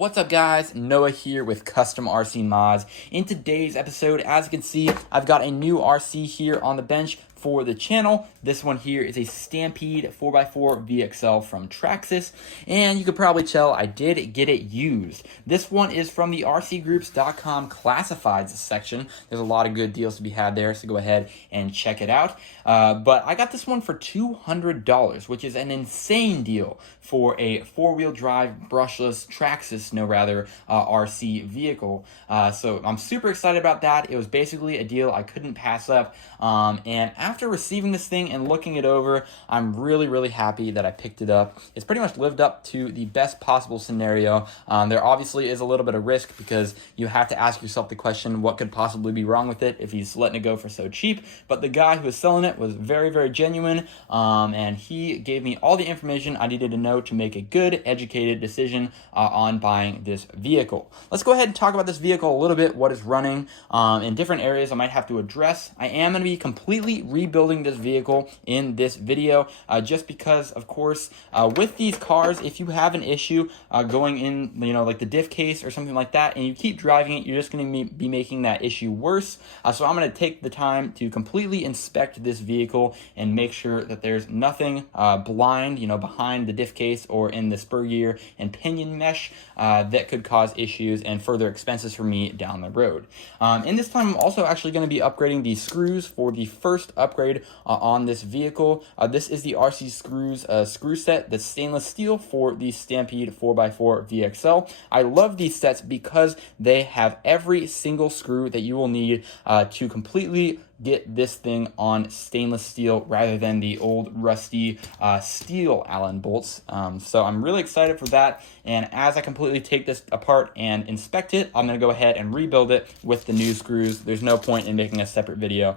What's up guys, Noah here with CustomRCMods. In today's episode, as you can see, I've got a new RC here on the bench for the channel. This one here is a Stampede 4x4 VXL from Traxxas, and you could probably tell I did get it used. This one is from the RCGroups.com classifieds section. There's a lot of good deals to be had there, so go ahead and check it out. But I got this one for $200, which is an insane deal for a four-wheel drive brushless Traxxas, RC vehicle. So I'm super excited about that. It was basically a deal I couldn't pass up, and after receiving this thing and looking it over, I'm really happy that I picked it up. It's pretty much lived up to the best possible scenario. There obviously is a little bit of risk because you have to ask yourself the question, what could possibly be wrong with it if he's letting it go for so cheap? But the guy who was selling it was very genuine, and he gave me all the information I needed to know to make a good, educated decision on buying this vehicle. Let's go ahead and talk about this vehicle a little bit, what is running in different areas I might have to address. I am going to be completely rebuilding this vehicle in this video, just because, of course, with these cars, if you have an issue going in, like the diff case or something like that, and you keep driving it, you're just going to be making that issue worse. So I'm going to take the time to completely inspect this vehicle and make sure that there's nothing blind, behind the diff case or in the spur gear and pinion mesh that could cause issues and further expenses for me down the road. In this time, I'm also actually going to be upgrading the screws for the first upgrade on this vehicle. This is the RCScrewz screw set, that's stainless steel for the Stampede 4x4 VXL. I love these sets because they have every single screw that you will need to completely get this thing on stainless steel rather than the old rusty steel Allen bolts. So I'm really excited for that, and as I completely take this apart and inspect it, I'm going to go ahead and rebuild it with the new screws. There's no point in making a separate video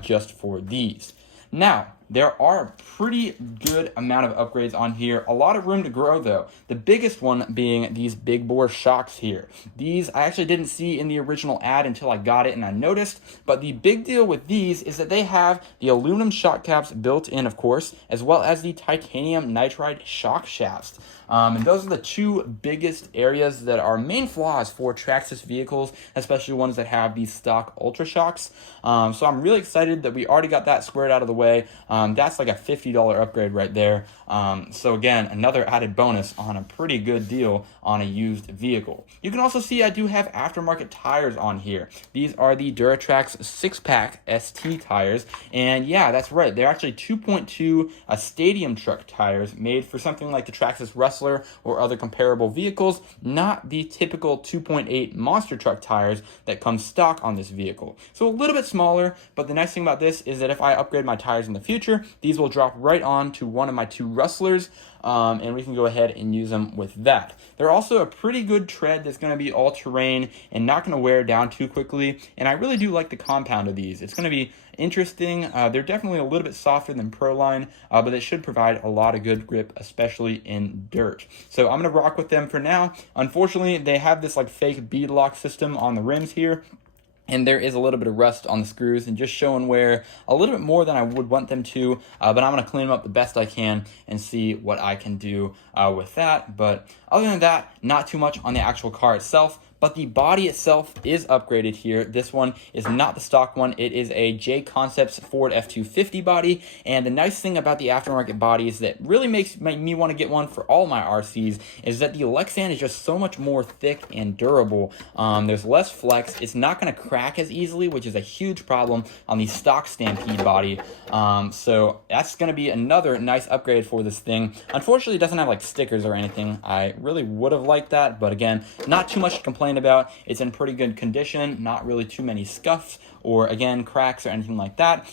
just for these. Now, there are a pretty good amount of upgrades on here. A lot of room to grow though. The biggest one being these big bore shocks here. These I actually didn't see in the original ad until I got it and I noticed, but the big deal with these is that they have the aluminum shock caps built in, of course, as well as the titanium nitride shock shafts. And those are the two biggest areas that are main flaws for Traxxas vehicles, especially ones that have these stock Ultra Shocks. So I'm really excited that we already got that squared out of the way. That's like a $50 upgrade right there. So again, another added bonus on a pretty good deal on a used vehicle. You can also see I do have aftermarket tires on here. These are the Duratrax 6-pack ST tires. And yeah, that's right. They're actually 2.2 stadium truck tires made for something like the Traxxas Rustler or other comparable vehicles, not the typical 2.8 monster truck tires that come stock on this vehicle. So a little bit smaller, but the nice thing about this is that if I upgrade my tires in the future, these will drop right on to one of my two Rustlers, and we can go ahead and use them with that. They're also a pretty good tread that's going to be all-terrain and not going to wear down too quickly, and I really do like the compound of these. It's going to be interesting. They're definitely a little bit softer than Proline, but they should provide a lot of good grip, especially in dirt. So I'm going to rock with them for now. Unfortunately, they have this like fake bead lock system on the rims here, and there is a little bit of rust on the screws and just showing wear a little bit more than I would want them to, but I'm going to clean them up the best I can and see what I can do with that. But other than that, not too much on the actual car itself. But the body itself is upgraded here. This one is not the stock one. It is a J Concepts Ford F-250 body. And the nice thing about the aftermarket bodies that really makes me want to get one for all my RCs is that the Lexan is just so much more thick and durable. There's less flex. It's not going to crack as easily, which is a huge problem on the stock Stampede body. So that's going to be another nice upgrade for this thing. Unfortunately, it doesn't have like stickers or anything. I really would have liked that, but again, not too much to complain about. It's in pretty good condition, not really too many scuffs or again cracks or anything like that.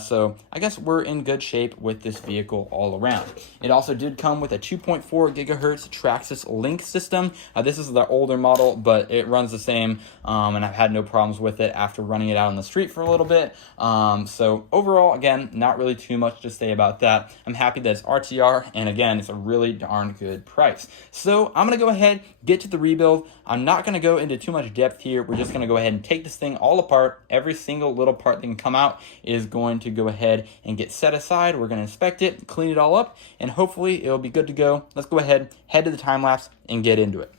So I guess we're in good shape with this vehicle all around. It also did come with a 2.4 gigahertz Traxxas Link system. This is the older model, but it runs the same, and I've had no problems with it after running it out on the street for a little bit. So overall, again, not really too much to say about that. I'm happy that it's RTR, and again, it's a really darn good price. So I'm going to go ahead, get to the rebuild. I'm not going to go into too much depth here. We're just going to go ahead and take this thing all apart. Every single little part that can come out is going to go ahead and get set aside. We're going to inspect it, clean it all up, and hopefully it'll be good to go. Let's go ahead, head to the time lapse, and get into it.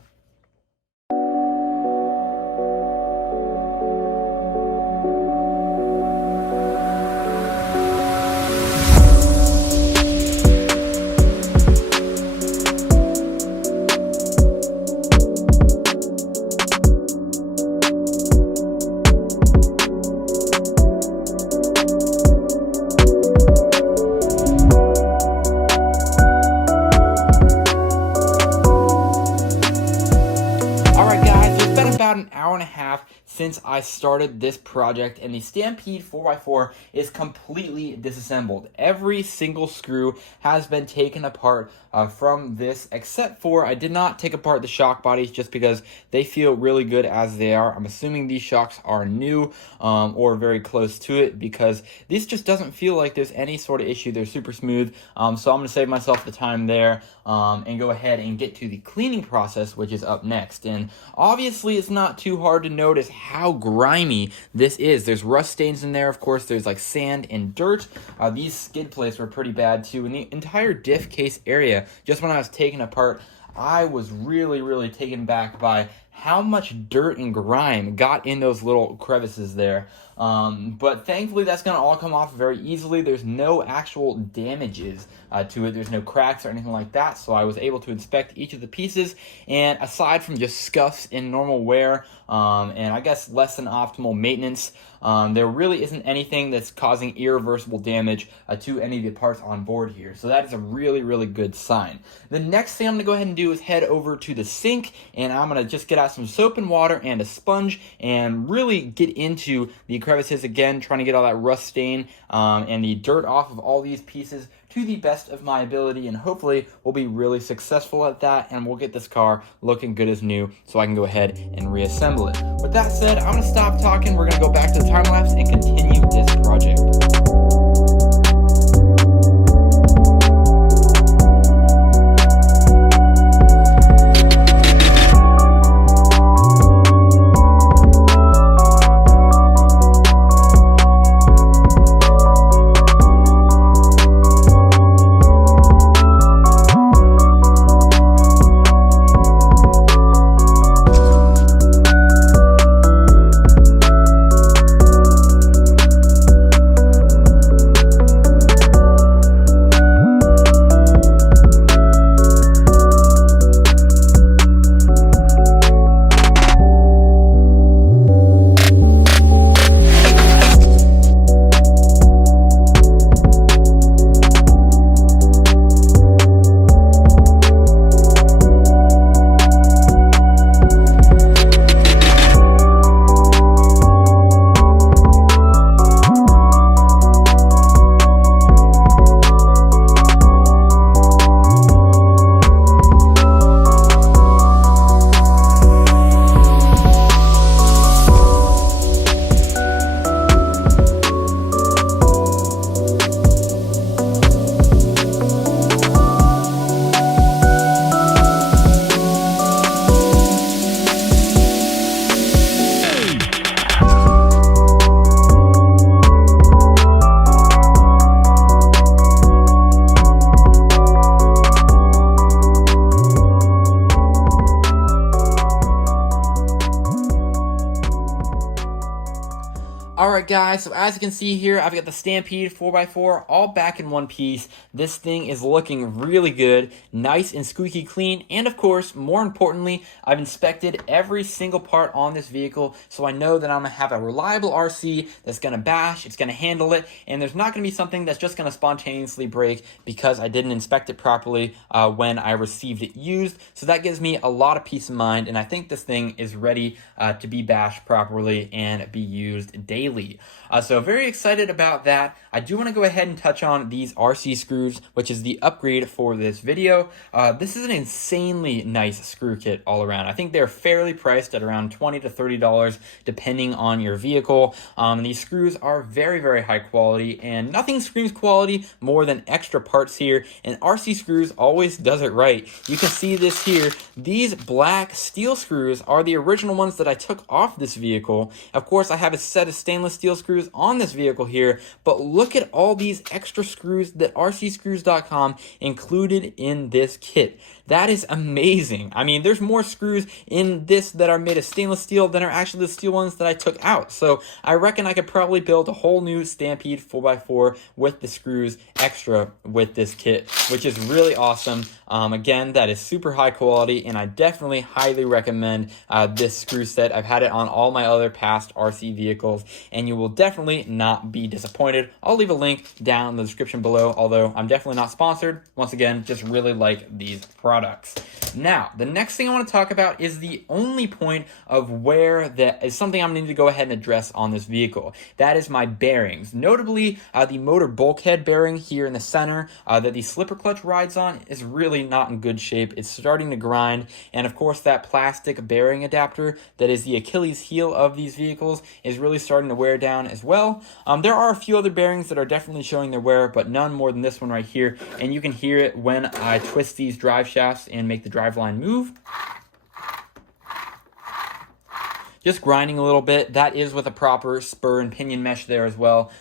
about an hour and a half since I started this project, and the Stampede 4x4 is completely disassembled. Every single screw has been taken apart from this, except for I did not take apart the shock bodies just because they feel really good as they are. I'm assuming these shocks are new or very close to it, because this just doesn't feel like there's any sort of issue. They're super smooth, so I'm going to save myself the time there and go ahead and get to the cleaning process, which is up next. And obviously it's not too hard to notice how grimy this is. There's rust stains in there. Of course, there's like sand and dirt. These skid plates were pretty bad too, and the entire diff case area, just when I was taking apart, I was really taken back by how much dirt and grime got in those little crevices there. But thankfully that's going to all come off very easily. There's no actual damages to it. There's no cracks or anything like that, so I was able to inspect each of the pieces, and aside from just scuffs in normal wear and I guess less than optimal maintenance, there really isn't anything that's causing irreversible damage to any of the parts on board here. So that is a really good sign. The next thing I'm going to go ahead and do is head over to the sink, and I'm going to just get out some soap and water and a sponge and really get into the crevices again, trying to get all that rust stain and the dirt off of all these pieces to the best of my ability, and hopefully we'll be really successful at that, and we'll get this car looking good as new so I can go ahead and reassemble it. With that said, I'm going to stop talking. We're going to go back to the time lapse and continue this project. Alright guys, so as you can see here, I've got the Stampede 4x4 all back in one piece. This thing is looking really good, nice and squeaky clean, and of course, more importantly, I've inspected every single part on this vehicle, so I know that I'm going to have a reliable RC that's going to bash, it's going to handle it, and there's not going to be something that's just going to spontaneously break because I didn't inspect it properly when I received it used. So that gives me a lot of peace of mind, and I think this thing is ready to be bashed properly and be used daily. So very excited about that. I do want to go ahead and touch on these RCScrewz, which is the upgrade for this video. This is an insanely nice screw kit all around. I think they're fairly priced at around $20 to $30 depending on your vehicle. These screws are very high quality, and nothing screams quality more than extra parts here, and RCScrewz always does it right. You can see this here. These black steel screws are the original ones that I took off this vehicle. Of course, I have a set of stainless steel screws on this vehicle here, but look at all these extra screws that RCScrewz.com included in this kit. That is amazing. I mean, there's more screws in this that are made of stainless steel than are actually the steel ones that I took out. So I reckon I could probably build a whole new Stampede 4x4 with the screws extra with this kit, which is really awesome. Again, that is super high quality, and I definitely highly recommend this screw set. I've had it on all my other past RC vehicles, and you will definitely not be disappointed. I'll leave a link down in the description below, although I'm definitely not sponsored. Once again, just really like these products. products. Now, the next thing I want to talk about is the only point of where that is something I'm going to need to go ahead and address on this vehicle. That is my bearings. Notably, the motor bulkhead bearing here in the center that the slipper clutch rides on is really not in good shape. It's starting to grind, and of course that plastic bearing adapter that is the Achilles heel of these vehicles is really starting to wear down as well. There are a few other bearings that are definitely showing their wear, but none more than this one right here, and you can hear it when I twist these drive shafts and make the driveline move. Just grinding a little bit. That is with a proper spur and pinion mesh there as well.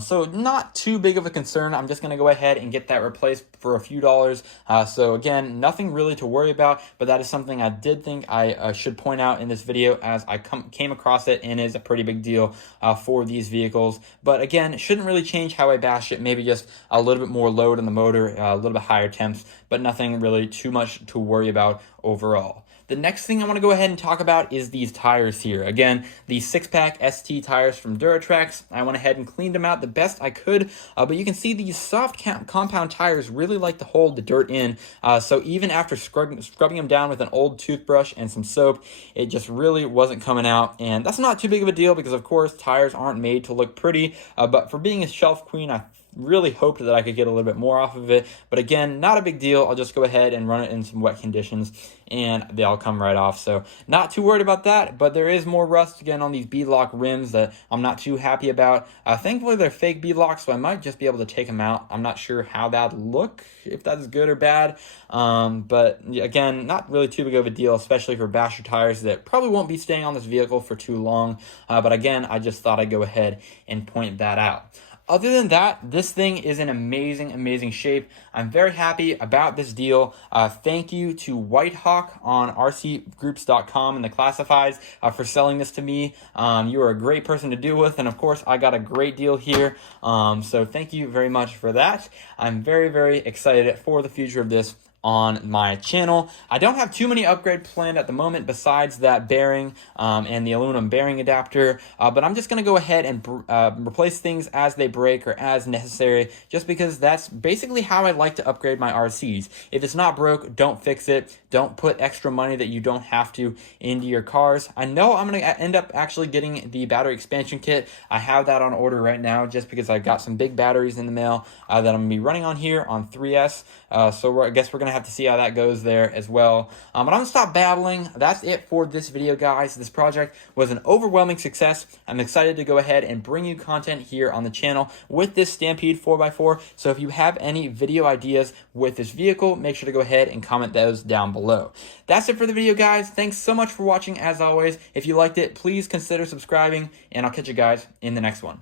So not too big of a concern. I'm just going to go ahead and get that replaced for a few dollars. So again, nothing really to worry about, but that is something I did think I should point out in this video as I came across it, and is a pretty big deal for these vehicles. But again, it shouldn't really change how I bash it. Maybe just a little bit more load on the motor, a little bit higher temps, but nothing really too much to worry about overall. The next thing I want to go ahead and talk about is these tires here. Again, the 6-pack ST tires from Duratrax. I went ahead and cleaned them out the best I could, but you can see these soft compound tires really like to hold the dirt in. So even after scrubbing them down with an old toothbrush and some soap, it just really wasn't coming out. And that's not too big of a deal because, of course, tires aren't made to look pretty. But for being a shelf queen, I really hoped that I could get a little bit more off of it, but again, not a big deal. I'll just go ahead and run it in some wet conditions and they'll come right off. So not too worried about that, but there is more rust again on these beadlock rims that I'm not too happy about. Thankfully they're fake beadlocks, so I might just be able to take them out. I'm not sure how that'd look, if that's good or bad, but again, not really too big of a deal, especially for basher tires that probably won't be staying on this vehicle for too long. But again, I just thought I'd go ahead and point that out. Other than that, this thing is in amazing shape. I'm very happy about this deal. Thank you to Whitehawk on RCGroups.com and the classifieds for selling this to me. You are a great person to deal with, and of course, I got a great deal here. So thank you very much for that. I'm very excited for the future of this on my channel. I don't have too many upgrades planned at the moment besides that bearing and the aluminum bearing adapter, but I'm just going to go ahead and replace things as they break or as necessary, just because that's basically how I like to upgrade my RCs. If it's not broke, don't fix it. Don't put extra money that you don't have to into your cars. I know I'm going to end up actually getting the battery expansion kit. I have that on order right now just because I got some big batteries in the mail that I'm going to be running on here on 3S. So I guess we're going to have to see how that goes there as well. But I'm going to stop babbling. That's it for this video, guys. This project was an overwhelming success. I'm excited to go ahead and bring you content here on the channel with this Stampede 4x4. So if you have any video ideas with this vehicle, make sure to go ahead and comment those down below. That's it for the video, guys. Thanks so much for watching as always. If you liked it, please consider subscribing, and I'll catch you guys in the next one.